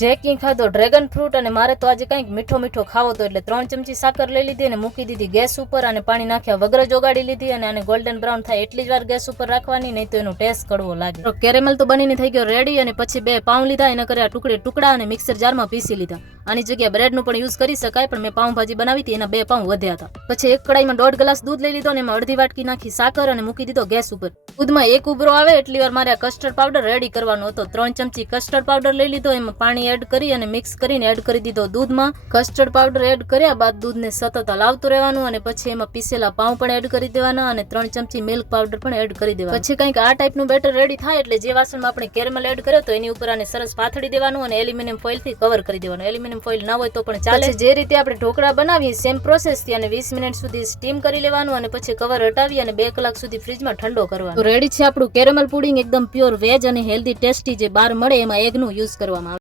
જેકિંગ ખાધો dragon fruit અને મારે તો આજે કંઈક મીઠો મીઠો ખાવો તો એટલે ત્રણ ચમચી સાકર લઈ લીધી અને મૂકી દીધી ગેસ ઉપર અને પાણી નાખ્યા વગર જોગાડી લીધી અને આને ગોલ્ડન બ્રાઉન થાય એટલી જ વાર ગેસ ઉપર રાખવાની, નહીં તો એનો ટેસ્ટ કડવો લાગે. કેરેમલ તો બનીને થઈ ગયો રેડી અને પછી બે પાઉં લીધા, એના કર્યા ટુકડે ટુકડા અને મિક્સર જારમાં પીસી લીધા. આની જગ્યાએ બ્રેડનું પણ યુઝ કરી શકાય, પણ મેં પાઉંભાજી બનાવી હતી, એના બે પાઉં વધ્યા હતા. પછી એક કડાઈમાં દોઢ ગ્લાસ દૂધ લઈ લીધો અને એમાં અડધી વાટકી નાખી સાકર અને મૂકી દીધો ગેસ ઉપર. દૂધમાં એક ઉભરો આવે એટલી વાર મારે આ કસ્ટર્ડ પાવડર રેડી કરવાનો હતો. ત્રણ ચમચી કસ્ટર્ડ પાવડર લઈ લીધો, એમાં પાણી એડ કરી અને મિક્સ કરીને એડ કરી દીધો દૂધમાં. કસ્ટર્ડ પાવડર એડ કર્યા બાદ દૂધને સતત હલાવતું રહેવાનું અને પછી એમાં પીસેલા પાઉં પણ એડ કરી દેવાના અને ત્રણ ચમચી મિલ્ક પાવડર પણ એડ કરી દેવા પછી કંઈક આ ટાઈપનું બેટર રેડી થાય એટલે જે વાસણમાં આપણે કેરમલ એડ કર્યો તો એની ઉપર આને સરસ પાથડી દેવાનું અને એલ્યુમિનિયમ ફોઇલથી કવર કરી દેવાનું. એલ્યુમિનિયમ ફોઇલ ના હોય તો પણ ચાલે. જે રીતે આપણે ઢોકળા બનાવીએ સેમ પ્રોસેસથી અને વીસ મિનિટ સુધી સ્ટીમ કરી લેવાનું અને પછી કવર હટાવી અને બે કલાક સુધી ફ્રીજમાં ઠંડો કરવાનો. રેડી છે આપણું કેરેમલ પુડિંગ એકદમ પ્યોર વેજ અને હેલ્ધી ટેસ્ટી જે બહાર મળે એમાં એગનું યુઝ કરવામાં આવે.